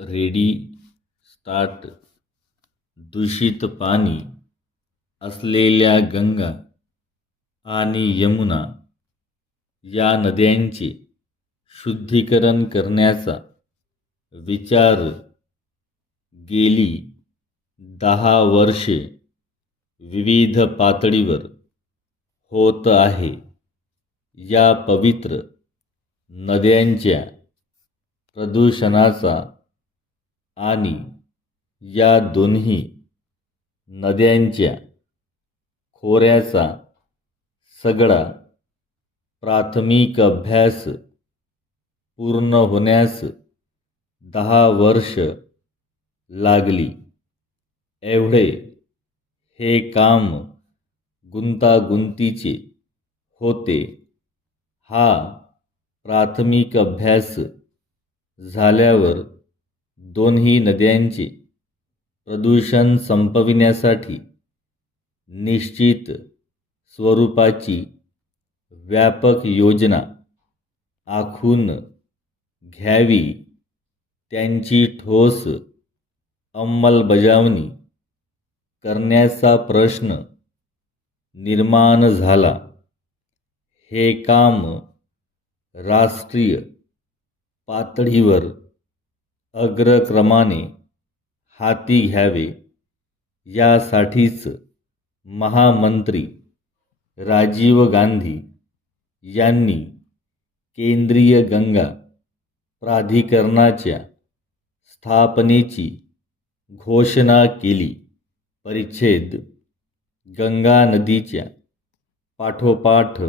Ready start दूषित पाणी असलेल्या गंगा आणि यमुना या नद्यांचे शुद्धीकरण करण्याचा विचार गेली 10 वर्षे विविध पातळीवर होत आहे. या पवित्र नद्यांच्या प्रदूषणाचा आणि या दोन्ही नद्यांच्या खोऱ्याचा सगळा प्राथमिक अभ्यास पूर्ण होण्यास 10 वर्ष लागली. एवढे हे काम गुंतागुंतीचे होते. हा प्राथमिक अभ्यास झाल्यावर दोन्ही नद्यांचे प्रदूषण संपविण्यासाठी निश्चित स्वरूपाची व्यापक योजना आखून घ्यावी, त्यांची ठोस अंमलबजावणी करण्याचा प्रश्न निर्माण झाला. हे काम राष्ट्रीय पातळीवर अग्रक्रमाने हाती घ्यावे, यासाठीच महामंत्री राजीव गांधी यांनी केंद्रीय गंगा प्राधिकरणाच्या स्थापनेची घोषणा केली. परिच्छेद गंगा नदीच्या पाठोपाठ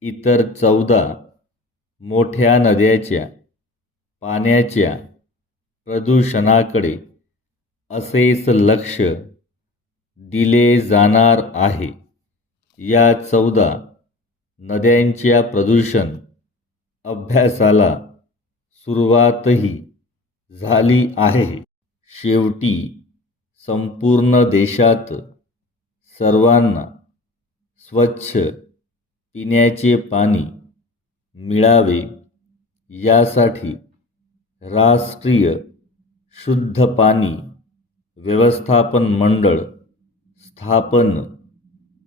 इतर 14 मोठ्या नद्यांच्या पाण्याच्या प्रदूषणाकडे असेच लक्ष दिले जाणार आहे. या 14 नद्यांच्या प्रदूषण अभ्यासाला सुरुवातही झाली आहे. शेवटी संपूर्ण देशात सर्वांना स्वच्छ पिण्याचे पाणी मिळावे, यासाठी राष्ट्रीय शुद्ध पाणी व्यवस्थापन मंडळ स्थापन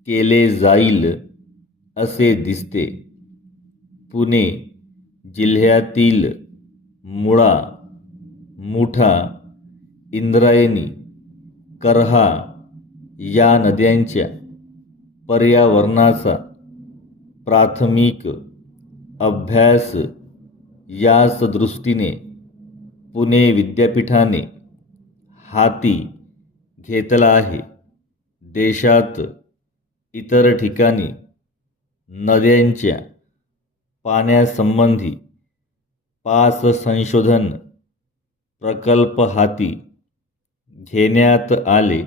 केले जाईल असे दिसते. पुणे जिल्ह्यातील मुळा, मुठा, इंद्रायणी, करहा या नद्यांच्या पर्यावरणाचा प्राथमिक अभ्यास याच दृष्टीने पुणे विद्यापीठाने हाती घेतला आहे. देशात इतर ठिकाणी नद्यांच्या पाण्यासंबंधी 5 संशोधन प्रकल्प हाती घेण्यात आले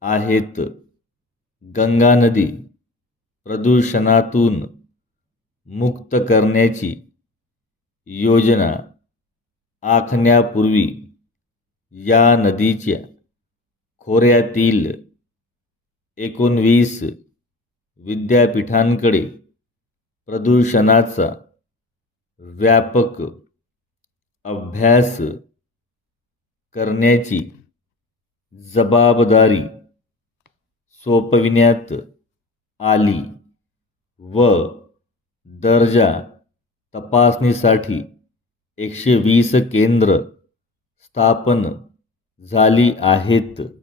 आहेत. गंगा नदी प्रदूषणातून मुक्त करण्याची योजना आखण्यापूर्वी या नदीच्या खोऱ्यातील 19 विद्यापीठांकडे प्रदूषणाचा व्यापक अभ्यास करण्याची जबाबदारी सोपविण्यात आली व दर्जा तपासणीसाठी 120 केंद्र स्थापन झाली आहेत.